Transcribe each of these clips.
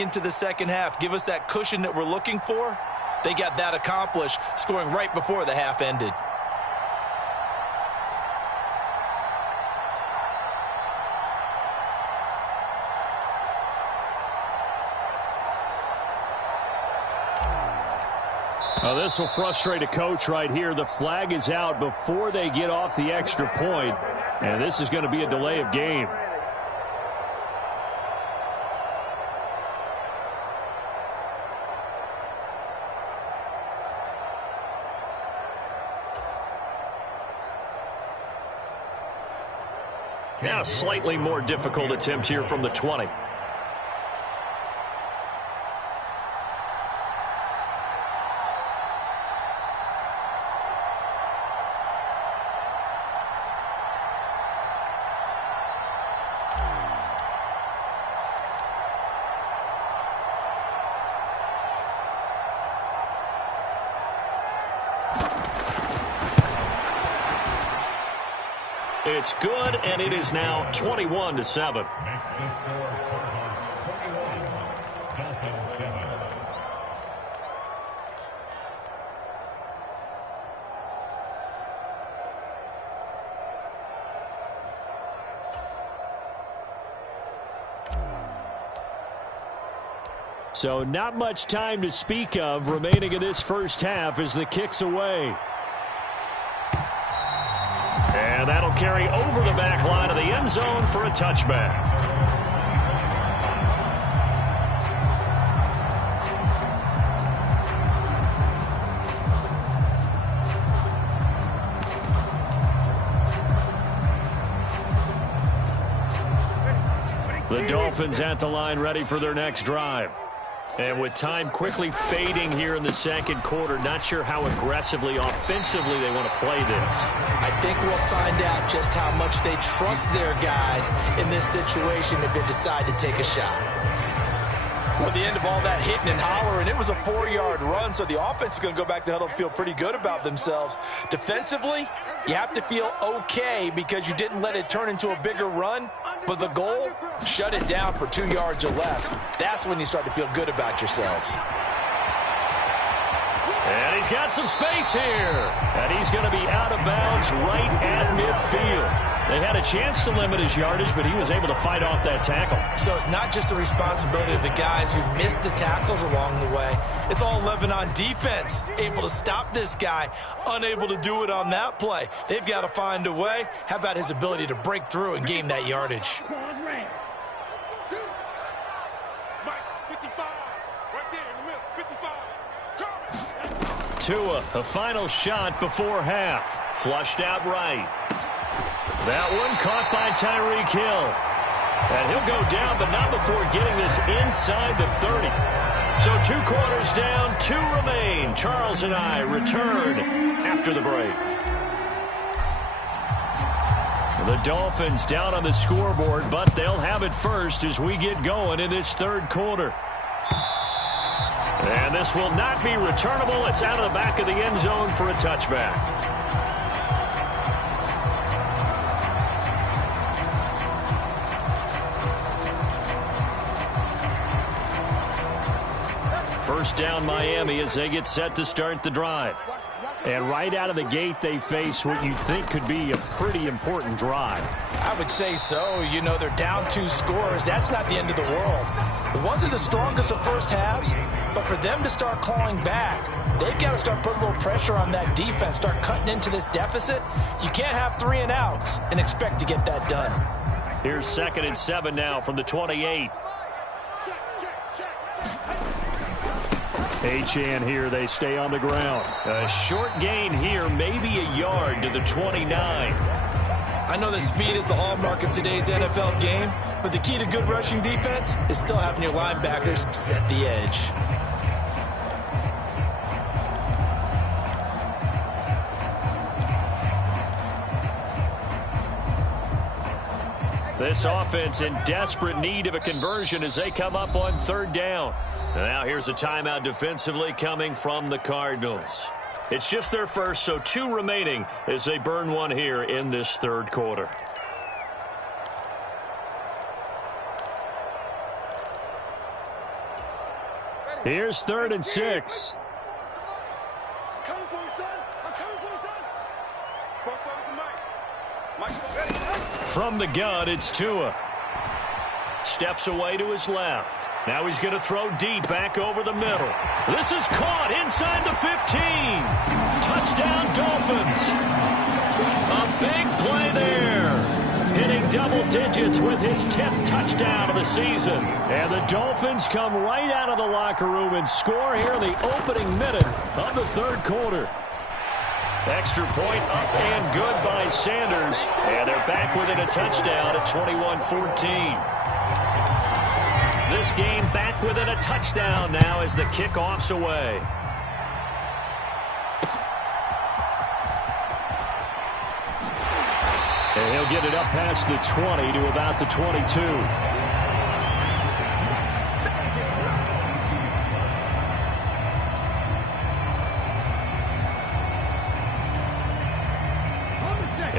going into the second half, give us that cushion that we're looking for. They got that accomplished, scoring right before the half ended. Well, this will frustrate a coach right here. The flag is out before they get off the extra point, and this is going to be a delay of game. Now, slightly more difficult attempt here from the 20. It's good, and it is now 21-7. So not much time to speak of remaining in this first half as the kick's away. And that'll carry over the back line of the end zone for a touchback. The Dolphins at the line ready for their next drive. And with time quickly fading here in the second quarter, not sure how aggressively, offensively they want to play this. I think we'll find out just how much they trust their guys in this situation if they decide to take a shot. Well, the end of all that hitting and hollering, it was a 4-yard run, so the offense is going to go back to huddle and feel pretty good about themselves. Defensively, you have to feel okay because you didn't let it turn into a bigger run. But the goal, shut it down for 2 yards or less. That's when you start to feel good about yourselves. And he's got some space here. And he's going to be out of bounds right at midfield. They had a chance to limit his yardage, but he was able to fight off that tackle. So it's not just the responsibility of the guys who missed the tackles along the way. It's all living on defense, able to stop this guy, unable to do it on that play. They've got to find a way. How about his ability to break through and gain that yardage? Tua, a final shot before half. Flushed out right. That one caught by Tyreek Hill. And he'll go down, but not before getting this inside the 30. So 2 quarters down, 2 remain. Charles and I return after the break. The Dolphins down on the scoreboard, but they'll have it first as we get going in this third quarter. And this will not be returnable. It's out of the back of the end zone for a touchback. First down Miami as they get set to start the drive. And right out of the gate, they face what you think could be a pretty important drive. I would say so. You know, they're down 2 scores. That's not the end of the world. It wasn't the strongest of first halves, but for them to start clawing back, they've got to start putting a little pressure on that defense, start cutting into this deficit. You can't have 3 and outs and expect to get that done. Here's 2nd and 7 now from the 28. Achane here, they stay on the ground. A short gain here, maybe a yard to the 29. I know that speed is the hallmark of today's NFL game, but the key to good rushing defense is still having your linebackers set the edge. This offense in desperate need of a conversion as they come up on 3rd down. Now here's a timeout defensively coming from the Cardinals. It's just their first, so 2 remaining as they burn one here in this third quarter. Here's 3rd and 6. From the gun, it's Tua. Steps away to his left. Now he's going to throw deep back over the middle. This is caught inside the 15. Touchdown, Dolphins. A big play there. Hitting double digits with his 10th touchdown of the season. And the Dolphins come right out of the locker room and score here in the opening minute of the 3rd quarter. Extra point up and good by Sanders. And they're back within a touchdown at 21-14. This game back within a touchdown now as the kickoff's away. And he'll get it up past the 20 to about the 22.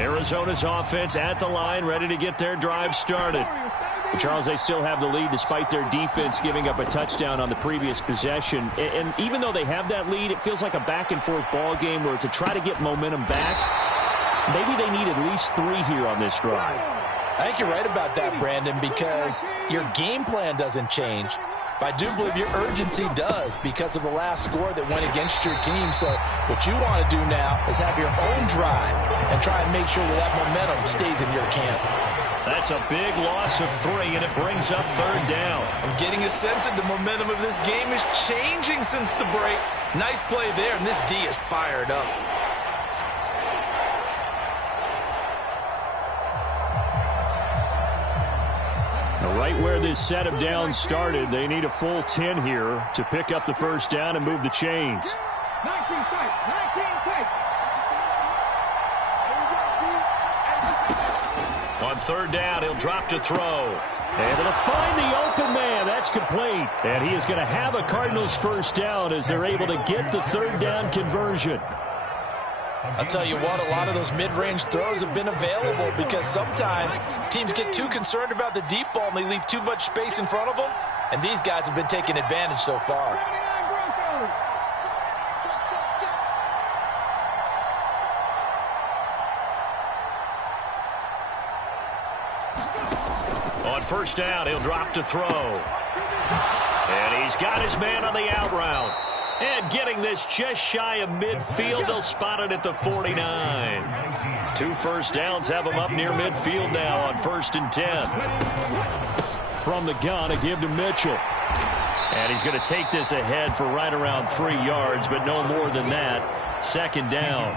Arizona's offense at the line, ready to get their drive started. Charles, they still have the lead despite their defense giving up a touchdown on the previous possession. And even though they have that lead, it feels like a back-and-forth ball game where to try to get momentum back, maybe they need at least 3 here on this drive. I think you're right about that, Brandon, because your game plan doesn't change. But I do believe your urgency does because of the last score that went against your team. So what you want to do now is have your own drive and try and make sure that that momentum stays in your camp. That's a big loss of 3, and it brings up 3rd down. I'm getting a sense that the momentum of this game is changing since the break. Nice play there, and this D is fired up. Right where this set of downs started, they need a full 10 here to pick up the 1st down and move the chains. 19 sight. On 3rd down, he'll drop to throw. Able to find the open man. That's complete. And he is going to have a Cardinals 1st down as they're able to get the 3rd down conversion. I'll tell you what, a lot of those mid-range throws have been available because sometimes teams get too concerned about the deep ball and they leave too much space in front of them. And these guys have been taking advantage so far. On 1st down, he'll drop to throw. And he's got his man on the out route. And getting this just shy of midfield, they'll spot it at the 49. 2 1st downs have him up near midfield now on 1st and 10. From the gun, a give to Mitchell. And he's going to take this ahead for right around 3 yards, but no more than that. 2nd down.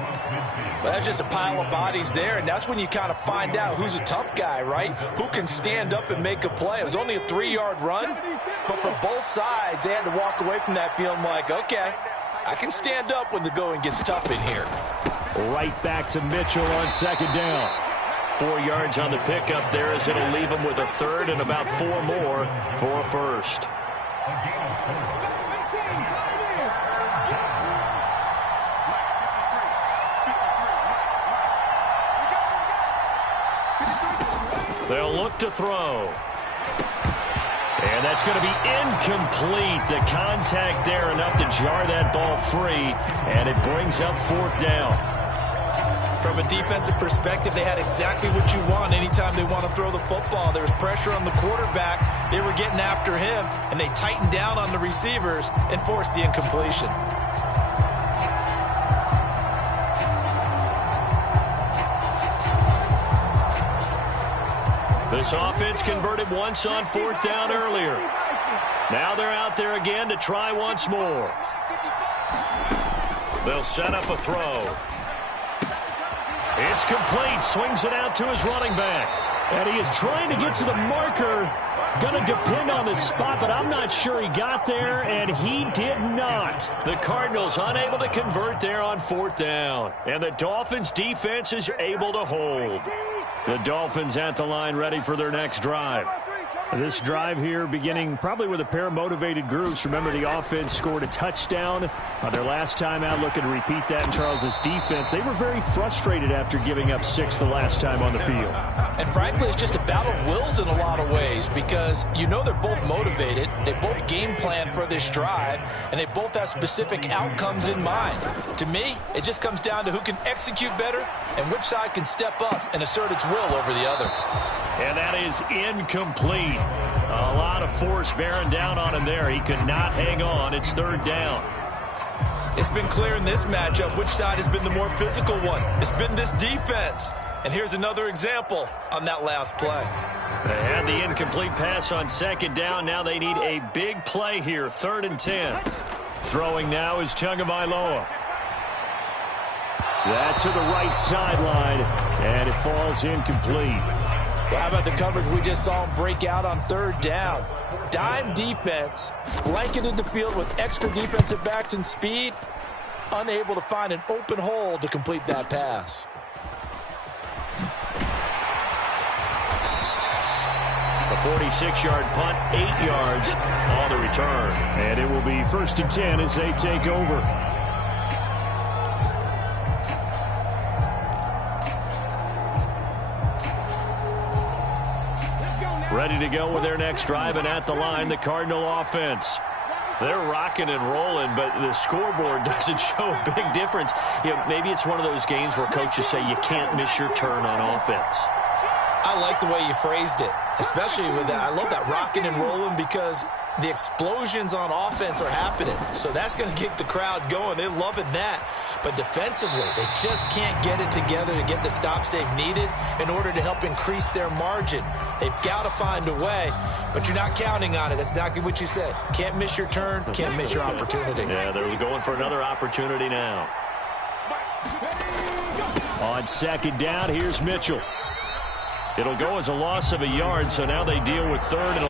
Well, that's just a pile of bodies there, and that's when you kind of find out who's a tough guy, right? Who can stand up and make a play. It was only a 3-yard run, but for both sides, they had to walk away from that feeling like, okay, I can stand up when the going gets tough in here. Right back to Mitchell on 2nd down. 4 yards on the pickup there as it'll leave him with a 3rd and about 4 more for a 1st. They'll look to throw. And that's going to be incomplete. The contact there enough to jar that ball free, and it brings up 4th down. From a defensive perspective, they had exactly what you want anytime they want to throw the football. There was pressure on the quarterback. They were getting after him, and they tightened down on the receivers and forced the incompletion. This offense converted once on 4th down earlier. Now they're out there again to try once more. They'll set up a throw. It's complete. Swings it out to his running back. And he is trying to get to the marker. Going to depend on the spot, but I'm not sure he got there, and he did not. The Cardinals unable to convert there on 4th down. And the Dolphins' defense is able to hold. The Dolphins at the line ready for their next drive. This drive here beginning probably with a pair of motivated groups. Remember, the offense scored a touchdown on their last time out, looking to repeat that in Charles's defense. They were very frustrated after giving up 6 the last time on the field. And frankly, it's just a battle of wills in a lot of ways because you know they're both motivated. They both game plan for this drive, and they both have specific outcomes in mind. To me, it just comes down to who can execute better and which side can step up and assert its will over the other. And that is incomplete. A lot of force bearing down on him there. He could not hang on. It's 3rd down. It's been clear in this matchup which side has been the more physical one. It's been this defense. And here's another example on that last play. They had the incomplete pass on 2nd down. Now they need a big play here. 3rd and 10. Throwing now is Tagovailoa. That to the right sideline, and it falls incomplete. Well, how about the coverage we just saw him break out on 3rd down? Dime defense, blanketed the field with extra defensive backs and speed, unable to find an open hole to complete that pass. A 46-yard punt, 8 yards on the return. And it will be 1st and 10 as they take over. Ready to go with their next drive, and at the line, the Cardinal offense. They're rocking and rolling, but the scoreboard doesn't show a big difference. You know, maybe it's one of those games where coaches say you can't miss your turn on offense. I like the way you phrased it, especially with that. I love that rocking and rolling because the explosions on offense are happening. So that's going to get the crowd going. They're loving that. But defensively, they just can't get it together to get the stops they've needed in order to help increase their margin. They've got to find a way, but you're not counting on it. That's exactly what you said. Can't miss your turn, can't miss your opportunity. Yeah, they're going for another opportunity now. On 2nd down, here's Mitchell. It'll go as a loss of a yard, so now they deal with 3rd and